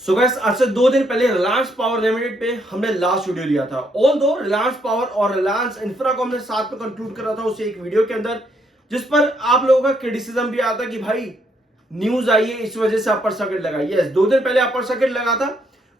So guys आज से 2 दिन पहले रिलायंस पावर लिमिटेड पे हमने लास्ट वीडियो लिया था। ऑल दो रिलायंस पावर और रिलायंस इंफ्रा को हमने साथ में कंक्लूड करा था उसे एक वीडियो के अंदर, जिस पर आप लोगों का क्रिटिसिज्म भी आता कि भाई न्यूज आई है इस वजह से अपर सर्किट लगा। यस, 2 दिन पहले अपर सर्किट लगा था,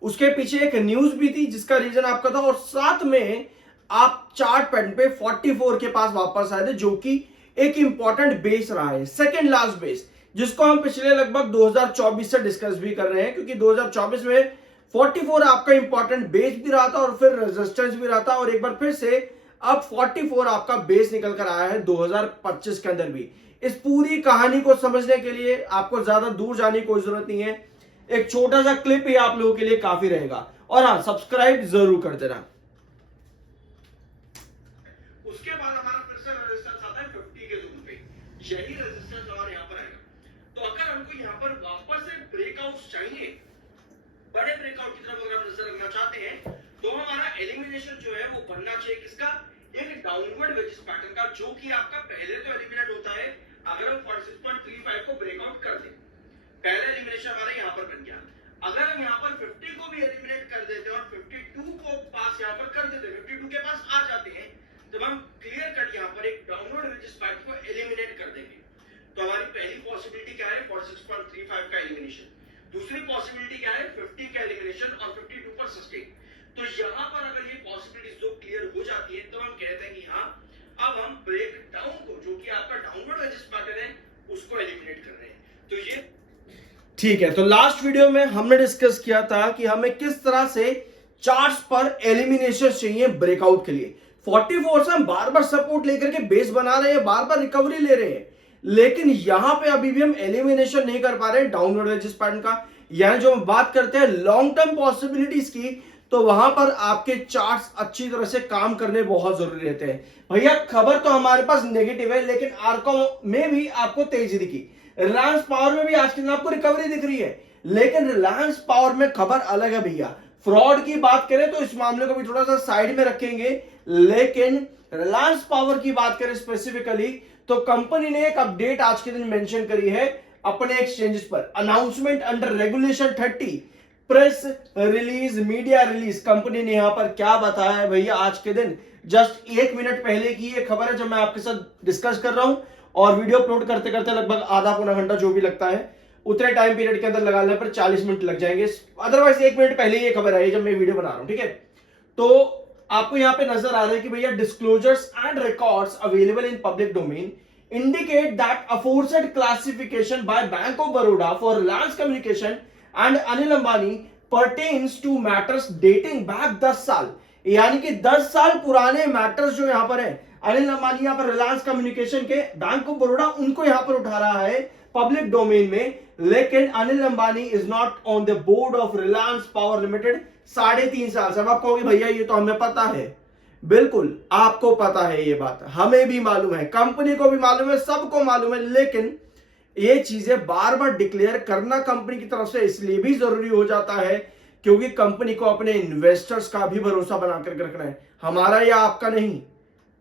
उसके पीछे एक न्यूज भी थी जिसका रीजन आपका था, और साथ में आप चार्ट पैटर्न पे 44 के पास वापस आए थे, जो कि एक इंपॉर्टेंट बेस रहा है, सेकेंड लास्ट बेस, जिसको हम पिछले लगभग 2024 से डिस्कस भी कर रहे हैं, क्योंकि 2024 में 44 आपका इंपॉर्टेंट बेस भी रहा था और फिर रेजिस्टेंस भी रहा था, और एक बार फिर से अब 44 आपका बेस निकल कर आया है 2025 के अंदर भी। इस पूरी कहानी को समझने के लिए आपको ज्यादा दूर जाने की कोई जरूरत नहीं है, एक छोटा सा क्लिप ही आप लोगों के लिए काफी रहेगा। और हाँ, सब्सक्राइब जरूर कर देना। उसके बाद हमारा फिर से रेजिस्टेंस आता है 50 के जोन पे, यही रेजिस्टेंस हमारे यहाँ पर आएगा। तो अगर हमको यहाँ पर वापस से ब्रेकआउट चाहिए, बड़े ब्रेकआउट की तरफ अगर हम नजर रखना चाहते हैं, तो हमारा एलिमिनेशन जो है वो बनना चाहिए किसका, एक डाउनवर्ड वेजिस पैटर्न का, जो कि आपका पहले तो एलिमिनेट होता है अगर हम 46.35 को ब्रेकआउट कर दें। पहला एलिमिनेशन हमारा यहाँ पर बन गया। अगर हम यहाँ पर 50 को भी एलिमिनेट कर देते हैं और 52 को पास यहाँ पर कर देते हैं, 52 के पास आ जाते हैं, जब हम क्लियर कट यहाँ पर एक डाउनवर्ड वेजिस पैटर्न को एलिमिनेट कर देंगे, तो हमारी पहली पॉसिबिलिटी क्या है, 46.35 का एलिमिनेशन। दूसरी पॉसिबिलिटी क्या है, 50 का एलिमिनेशन और 52 पर सस्टेन। तो यहाँ पर अगर ये पॉसिबिलिटीज जो क्लियर हो जाती है, तो हम कहते हैं कि हाँ, अब हम ब्रेक डाउन को, जो कि आपका डाउनवर्ड वेजिस पैटर्न है, उसको एलिमिनेट कर रहे हैं। तो ये ठीक है। तो लास्ट वीडियो में हमने डिस्कस किया था कि हमें किस तरह से चार्ट्स पर एलिमिनेशन चाहिए ब्रेकआउट के लिए। 44 से हम बार बार सपोर्ट लेकर के बेस बना रहे हैं, बार बार रिकवरी ले रहे हैं, लेकिन यहां पे अभी भी हम एलिमिनेशन नहीं कर पा रहे हैं डाउनवर्ड वेजिस पैटर्न का। यानी जो हम बात करते हैं लॉन्ग टर्म पॉसिबिलिटीज की, तो वहां पर आपके चार्ट्स अच्छी तरह से काम करने बहुत जरूरी रहते हैं। भैया खबर तो हमारे पास नेगेटिव है, लेकिन आर्को में भी आपको तेजी दिखी, रिलायंस पावर में भी आज के दिन आपको रिकवरी दिख रही है, लेकिन रिलायंस पावर में खबर अलग है भैया। फ्रॉड की बात करें तो इस मामले को भी थोड़ा सा साइड में रखेंगे, लेकिन रिलायंस पावर की बात करें स्पेसिफिकली, तो कंपनी ने एक अपडेट आज के दिन मेंशन करी है अपने एक्सचेंजेस पर। Announcement under regulation 30, press release, media release. Company ने यहां पर क्या बताया है भैया आज के दिन, जस्ट 1 मिनट पहले की ये खबर है जो मैं आपके साथ डिस्कस कर रहा हूं, और वीडियो अपलोड करते करते लगभग आधा पौना घंटा जो भी लगता है, उतने टाइम पीरियड के अंदर लगाने पर 40 मिनट लग जाएंगे। अदरवाइज 1 मिनट पहले ये खबर आई जब मैं वीडियो बना रहा हूं, ठीक है। तो आपको यहां पे नजर आ रहा है कि भैया disclosures and records available in public domain indicate that aforesaid classification by Bank of Baroda for Reliance Communication and Anil Ambani pertains to matters dating back 10 साल। यानी कि 10 साल पुराने मैटर्स जो यहां पर है, अनिल अंबानी यहां पर रिलायंस कम्युनिकेशन के बैंक ऑफ बड़ौदा उनको यहां पर उठा रहा है पब्लिक डोमेन में, लेकिन Anil Ambani is not on the board of Reliance power limited 3.5 साल से। अब आप कहोगे भैया ये तो हमें पता है, बिल्कुल आपको पता है, ये बात हमें भी मालूम है, कंपनी को भी मालूम है, सबको मालूम है, लेकिन ये चीजें बार बार डिक्लेयर करना कंपनी की तरफ से इसलिए भी जरूरी हो जाता है क्योंकि कंपनी को अपने इन्वेस्टर्स का भी भरोसा बना करके रखना है, हमारा या आपका नहीं,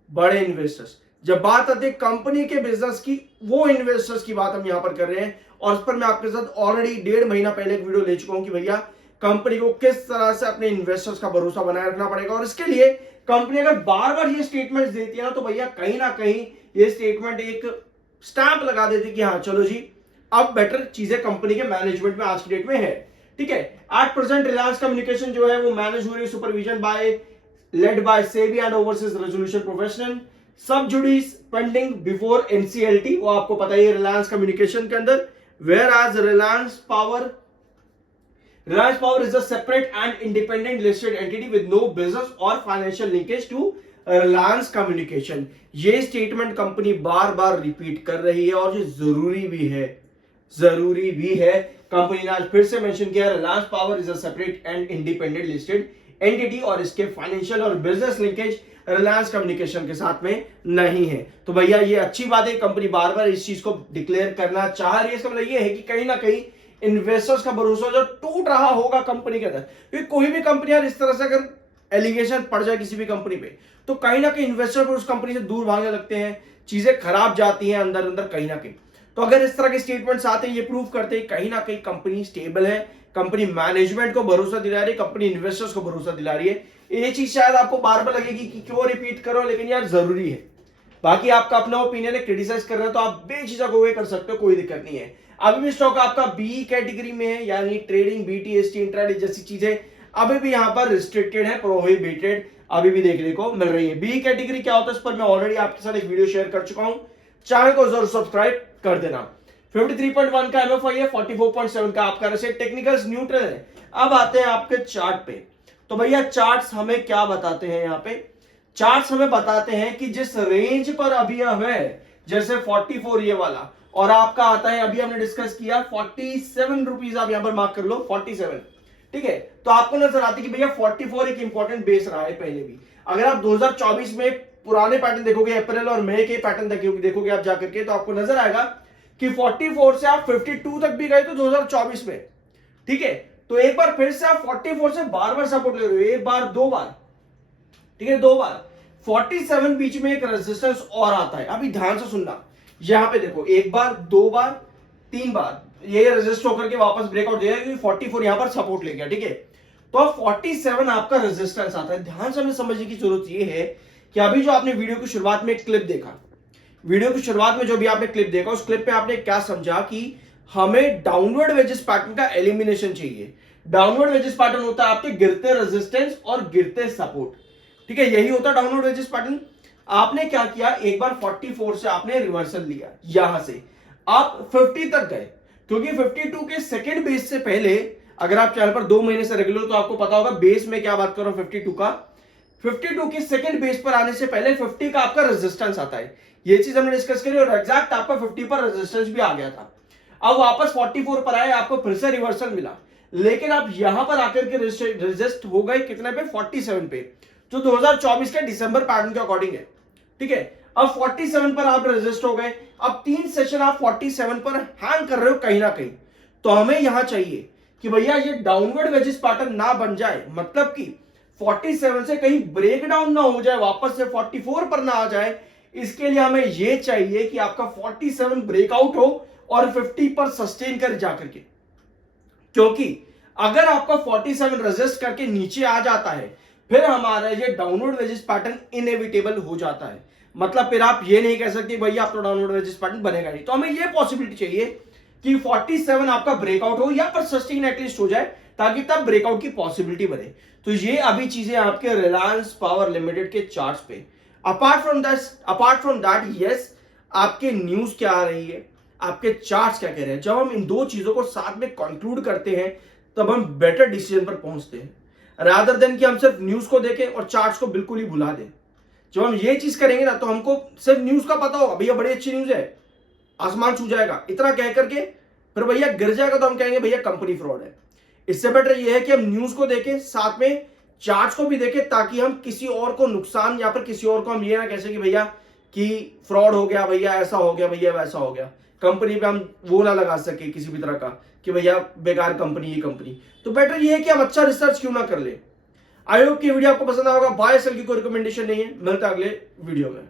बड़े इन्वेस्टर्स। जब बात आती है कंपनी के बिजनेस की, वो इन्वेस्टर्स की बात हम यहां पर कर रहे हैं, और इस पर मैं आपके साथ ऑलरेडी 1.5 महीना पहले एक वीडियो ले चुका हूं कि भैया कंपनी को किस तरह से अपने इन्वेस्टर्स का भरोसा बनाए रखना पड़ेगा। और इसके लिए कंपनी अगर बार बार ये स्टेटमेंट्स देती है ना, तो भैया कहीं ना कहीं ये स्टेटमेंट एक स्टैंप लगा देती कि हाँ चलो जी, अब बेटर चीजें कंपनी के मैनेजमेंट में आज की डेट में है, ठीक है। एट प्रेजेंट रिलायंस कम्युनिकेशन जो है वो मैनेज हो रही है, supervision by led by SEBI and overseas resolution professional, सब जुडिस पेंडिंग बिफोर एनसीएलटी, वो आपको पता ही है रिलायंस कम्युनिकेशन के अंदर। Whereas Reliance power is a separate and independent listed entity with no business or financial linkage to Reliance Communication। ये statement company बार बार repeat कर रही है, और ये जरूरी भी है, जरूरी भी है। कंपनी ने आज फिर से मेंशन किया Reliance power is a separate and independent listed entity, और इसके फाइनेंशियल और बिजनेस लिंकेज रिलायंस कम्युनिकेशन के साथ में नहीं है। तो भैया ये अच्छी बात है, कंपनी बार बार इस चीज को डिक्लेयर करना चाह रही है। इसका मतलब ये है कि कहीं ना कहीं इन्वेस्टर्स का भरोसा जो टूट रहा होगा कंपनी के अंदर, क्योंकि कोई भी कंपनी यार इस तरह से अगर एलिगेशन पड़ जाए किसी भी कंपनी पे, तो कहीं ना कहीं इन्वेस्टर उस कंपनी से दूर भागने लगते हैं, चीजें खराब जाती हैं अंदर अंदर कहीं ना कहीं। तो अगर इस तरह के स्टेटमेंट्स आते हैं, ये प्रूव करते हैं कहीं ना कहीं कंपनी स्टेबल है, कंपनी मैनेजमेंट को भरोसा दिला रही है, कंपनी इन्वेस्टर्स को भरोसा दिला रही है। ये चीज शायद आपको बार बार लगेगी कि क्यों रिपीट करो, लेकिन यार जरूरी है। बाकी आपका अपना ओपिनियन है, क्रिटिसाइज कर रहे हो तो आप बेझिझक होकर कर सकते हो, कोई दिक्कत नहीं है। अभी भी स्टॉक आपका बी कैटेगरी में है, यानी ट्रेडिंग, बीटीएसटी, इंट्राडे जैसी चीजें अभी भी यहाँ पर रिस्ट्रिक्टेड है, प्रोहिबिटेड अभी भी देखने को मिल रही है। बी कैटेगरी क्या होता है इस पर मैं ऑलरेडी आपके साथ एक वीडियो शेयर कर चुका हूं, चैनल को जरूर सब्सक्राइब कर देना। 53.1 का एमएफआई है, 44.7 का आपका रेट, टेक्निकल्स न्यूट्रल है। अब आते हैं आपके चार्ट पे। तो भैया चार्ट्स हमें क्या बताते हैं, यहाँ पे चार्ट्स हमें बताते हैं कि जिस रेंज पर अभी हम है, जैसे 44 ये वाला, और आपका आता है, अभी हमने डिस्कस किया 47 रुपीज, आप यहां पर मार्क कर लो 47, ठीक है। तो आपको नजर आती है कि भैया 44 एक इंपॉर्टेंट बेस रहा है पहले भी। अगर आप 2024 में पुराने पैटर्न देखोगे, अप्रैल और मई के पैटर्न देखोगे आप जाकर के, तो आपको नजर आएगा कि 44 से आप 52 तक भी गए तो 2024 में, ठीक है। तो एक बार फिर से आप 44 से बार बार सपोर्ट ले रहे हो, एक बार दो बार, ठीक है, दो बार। 47 बीच में एक रेजिस्टेंस और आता है, अभी ध्यान से सुनना। यहां पे देखो, एक बार, दो बार, तीन बार ये रेजिस्ट होकर के वापस ब्रेकआउट देगा, क्योंकि 44 यहां पर सपोर्ट ले गया, ठीक है। तो अब 47 आपका रेजिस्टेंस आता है। ध्यान से हमें समझने की जरूरत ये है कि अभी जो आपने वीडियो की शुरुआत में एक क्लिप देखा, वीडियो की शुरुआत में जो भी आपने क्लिप देखा, उस क्लिप पे आपने क्या समझा कि हमें डाउनवर्ड वेजेस पैटर्न का एलिमिनेशन चाहिए। डाउनवर्ड वेजेस पैटर्न होता है आपके गिरते रेजिस्टेंस और गिरते सपोर्ट, ठीक है, यही होता है डाउनवर्ड वेजेस पैटर्न। आपने क्या किया, एक बार 44 से आपने रिवर्सल लिया, यहां से आप 50 तक गए, क्योंकि 52 के सेकेंड बेस से पहले, अगर आप चैनल पर 2 महीने से रेगुलर तो आपको पता होगा बेस में क्या बात कर रहा हूं 52 का। 52 के सेकेंड बेस पर आने से पहले 50 का आपका रेजिस्टेंस आता है, ये चीज हमने डिस्कस करी, और एग्जैक्ट आपका 50 पर रेजिस्टेंस भी आ गया था। अब वापस 44 पर आए, आपको फिर से रिवर्सल मिला, लेकिन आप यहां पर आकर के रेजिस्ट हो गए कितने पे, 47 पे, जो 2024 के दिसंबर पैटर्न के अकॉर्डिंग है, ठीक है। अब 47 पर आप रेजिस्ट हो गए, अब 3 सेशन आप 47 पर हैंग कर रहे हो कहीं ना कहीं। तो हमें यहां चाहिए कि भैया ये डाउनवर्ड वेजेस पैटर्न ना बन जाए, मतलब कि 47 से कहीं ब्रेक डाउन ना हो जाए, वापस से 44 पर ना आ जाए। इसके लिए हमें यह चाहिए कि आपका 47 ब्रेकआउट हो और 50 पर सस्टेन कर जाकर के, क्योंकि अगर आपका 47 रेजिस्ट करके नीचे आ जाता है, फिर हमारा ये डाउनवर्ड वेजेस पैटर्न इनएविटेबल हो जाता है। मतलब फिर आप ये नहीं कह सकते भैया आप तो डाउनवर्ड वेजेस पैटर्न बनेगा नहीं। तो हमें ये पॉसिबिलिटी चाहिए कि 47 आपका ब्रेकआउट हो या पर सस्टेन एटलीस्ट हो जाए, ताकि तब ब्रेकआउट की पॉसिबिलिटी बने। तो ये अभी चीजें आपके रिलायंस पावर लिमिटेड के चार्ट्स पे। अपार्ट फ्रॉम दैट यस, आपके न्यूज क्या आ रही है, आपके चार्ट्स क्या कह रहे हैं, जब हम इन दो चीजों को साथ में कंक्लूड करते हैं तब हम बेटर डिसीजन पर पहुंचते हैं, रादर देन कि हम सिर्फ न्यूज को देखें और चार्ट्स को बिल्कुल ही भुला दें। जब हम ये चीज करेंगे ना, तो हमको सिर्फ न्यूज का पता होगा, भैया बड़ी अच्छी न्यूज है, आसमान छू जाएगा, इतना कह करके फिर भैया गिर जाएगा तो हम कहेंगे भैया कंपनी फ्रॉड है। इससे बेटर ये है कि हम न्यूज को देखें, साथ में चार्ट्स को भी देखें, ताकि हम किसी और को नुकसान या फिर किसी और को हम ये ना कह सके भैया कि फ्रॉड हो गया, भैया ऐसा हो गया, भैया वैसा हो गया, कंपनी पे हम वो ना लगा सके किसी भी तरह का कि भैया बेकार कंपनी, ये कंपनी। तो बेटर ये है कि हम अच्छा रिसर्च क्यों ना कर ले। आई होप कि वीडियो आपको पसंद आएगा। बाय सेल की कोई रिकमेंडेशन नहीं है, मिलता है अगले वीडियो में।